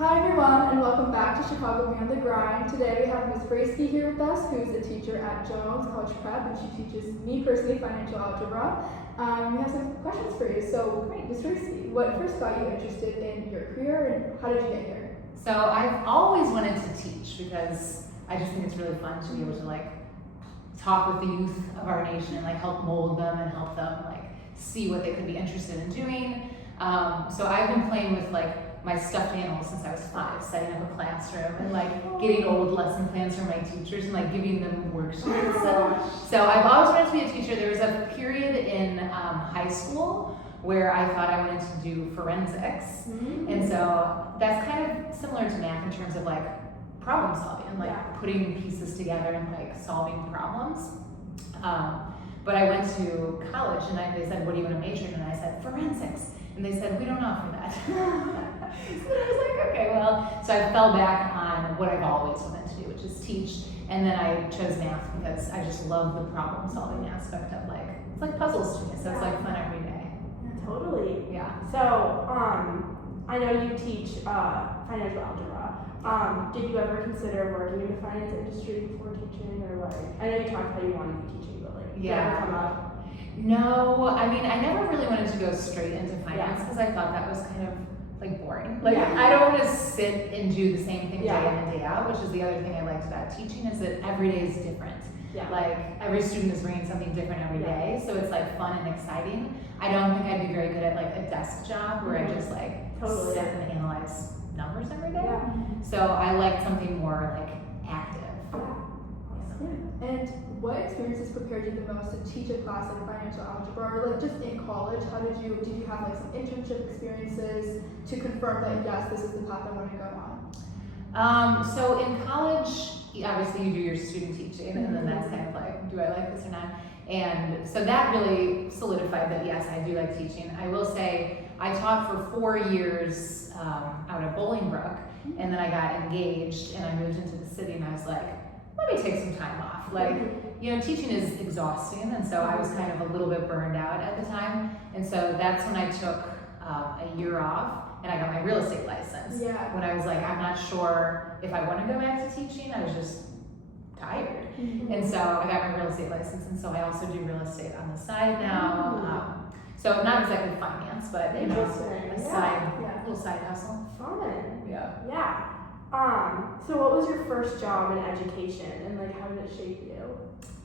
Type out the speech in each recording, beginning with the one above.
Hi everyone, and welcome back to Chicago Beyond the Grind. Today we have Ms. Rayski here with us, who's a teacher at Jones College Prep, and she teaches me personally financial algebra. We have some questions for you. So, great, Ms. Rayski, what first got you interested in your career, and how did you get here? So I've always wanted to teach because I just think it's really fun to be able to talk with the youth of our nation and help mold them and help them see what they could be interested in doing. So I've been playing with my stuffed animals since I was 5, setting up a classroom and getting old lesson plans from my teachers and giving them worksheets. So I've always wanted to be a teacher. There was a period in high school where I thought I wanted to do forensics. And so that's kind of similar to math in terms of problem solving and putting pieces together and solving problems. But I went to college and they said, what do you want to major in? And I said, forensics. And they said, we don't offer that. So I was like, okay, well. So I fell back on what I've always wanted to do, which is teach. And then I chose math because I just love the problem solving aspect of it's like puzzles to me. So it's fun every day. Yeah, totally. Yeah. So I know you teach financial algebra. Did you ever consider working in the finance industry before teaching, or I know you talked how you wanted to be teaching, but did it ever come up? No, I mean, I never really wanted to go straight into finance because I thought that was kind of boring. I don't want to sit and do the same thing day in and day out, which is the other thing I liked about teaching is that every day is different. Every student is bringing something different every day, so it's fun and exciting. I don't think I'd be very good at a desk job where I just totally sit and analyze numbers every day. So I liked something more active. And what experiences prepared you the most to teach a class like financial algebra, or just in college? How did you have some internship experiences to confirm that yes, this is the path I want to go on? So in college, obviously you do your student teaching, and then that's kind of do I like this or not? And so that really solidified that yes, I do like teaching. I will say I taught for 4 years out at Bolingbrook, and then I got engaged and I moved into the city, and I was like, let me take some time off. Teaching is exhausting, and so I was kind of a little bit burned out at the time. And so that's when I took a year off, and I got my real estate license. When I was I'm not sure if I want to go back to teaching. I was just tired. And so I got my real estate license, and so I also do real estate on the side now. So not exactly finance, but a little side hustle. Fun. Yeah. So what was your first job in education, and how did it shape you?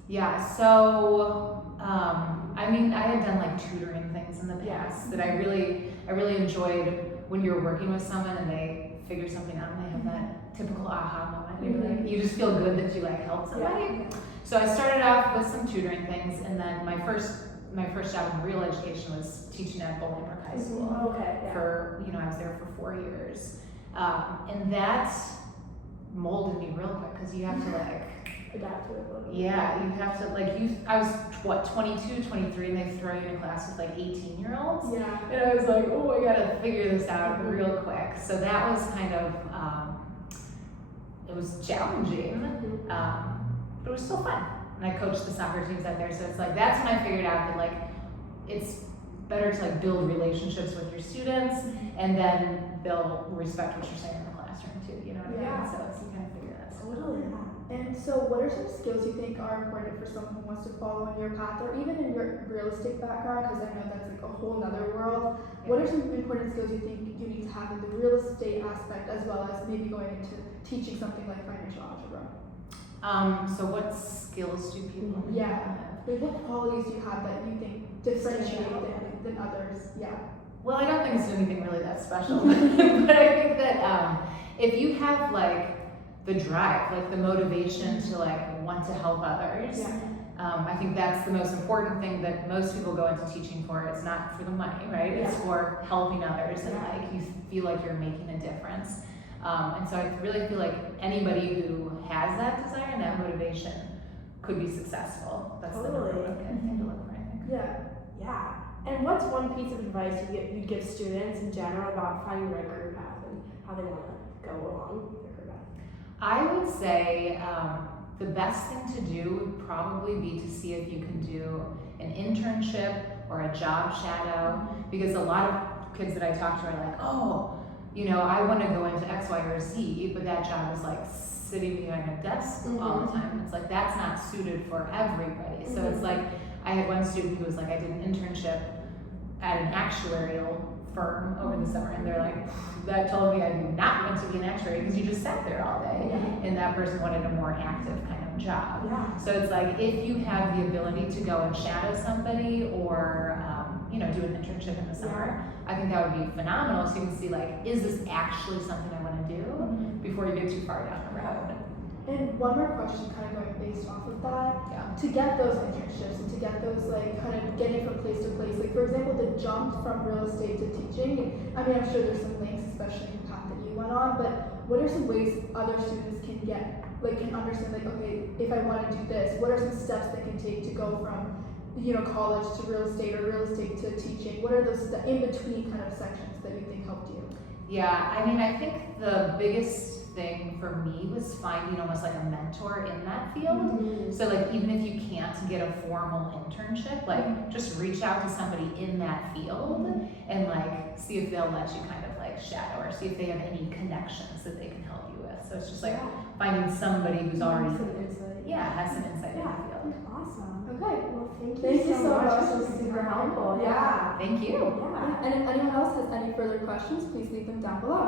Yeah, so I had done tutoring things in the past that I really enjoyed when you're working with someone and they figure something out and they have that typical aha moment. You're you just feel good that you helped somebody. So I started off with some tutoring things, and then my first job in real education was teaching at Bolingbrook High School. For I was there for 4 years. And that molded me real quick because you have to adapt to it. Yeah, you have to I was 22, 23, and they throw you in a class with 18-year-olds. And I was oh, I gotta figure this out real quick. So that was kind of it was challenging, but it was still fun. And I coached the soccer teams out there, so it's that's when I figured out that it's better to build relationships with your students and then they'll respect what you're saying in the classroom too, you know what I mean? So you kind of figure that out. Totally. And so what are some skills you think are important for someone who wants to follow in your path, or even in your real estate background, because I know that's a whole nother world. What are some important skills you think you need to have in the real estate aspect, as well as maybe going into teaching something like financial algebra? So what skills do people have? What qualities do you have that you think differentiate than others? Well, I don't think it's anything really that special, but I think that if you have the drive, the motivation to want to help others, I think that's the most important thing that most people go into teaching for. It's not for the money, right? It's for helping others, and you feel like you're making a difference. And so I really feel anybody who has that desire and that motivation could be successful. That's the number one thing to look for, I think. Yeah. And what's one piece of advice you'd give students in general about finding the right career path and how they want to go along their career path? I would say the best thing to do would probably be to see if you can do an internship or a job shadow, because a lot of kids that I talk to are oh, I want to go into XYZ IT, but that job is like sitting behind a desk all the time. It's like that's not suited for everybody. So it's like I had one student who was like, I did an internship at an actuarial firm over the summer, and they're like, that told me I do not want to be an actuary because you just sat there all day. And that person wanted a more active kind of job. So it's like if you have the ability to go and shadow somebody or do an internship in the summer, I think that would be phenomenal. So you can see like, is this actually something I want to do before you get too far down the road. And one more question, kind of going based off of that. To get those internships and to get those like kind of getting from place to place, like for example, the jump from real estate to teaching. I mean, I'm sure there's some links, especially in the path that you went on. But what are some ways other students can can understand like, okay, if I want to do this, what are some steps they can take to go from college to real estate or real estate to teaching? What are those in between kind of sections that you think helped you? Yeah, I mean, I think the biggest thing for me was finding almost like a mentor in that field. So like even if you can't get a formal internship, like just reach out to somebody in that field and like see if they'll let you kind of like shadow or see if they have any connections that they can help you with. So it's just like finding somebody who's already has some insight in the field. Awesome. Okay. Well, Thank you so much. This was super helpful. Yeah. Thank you. Yeah. And if anyone else has any further questions, please leave them down below.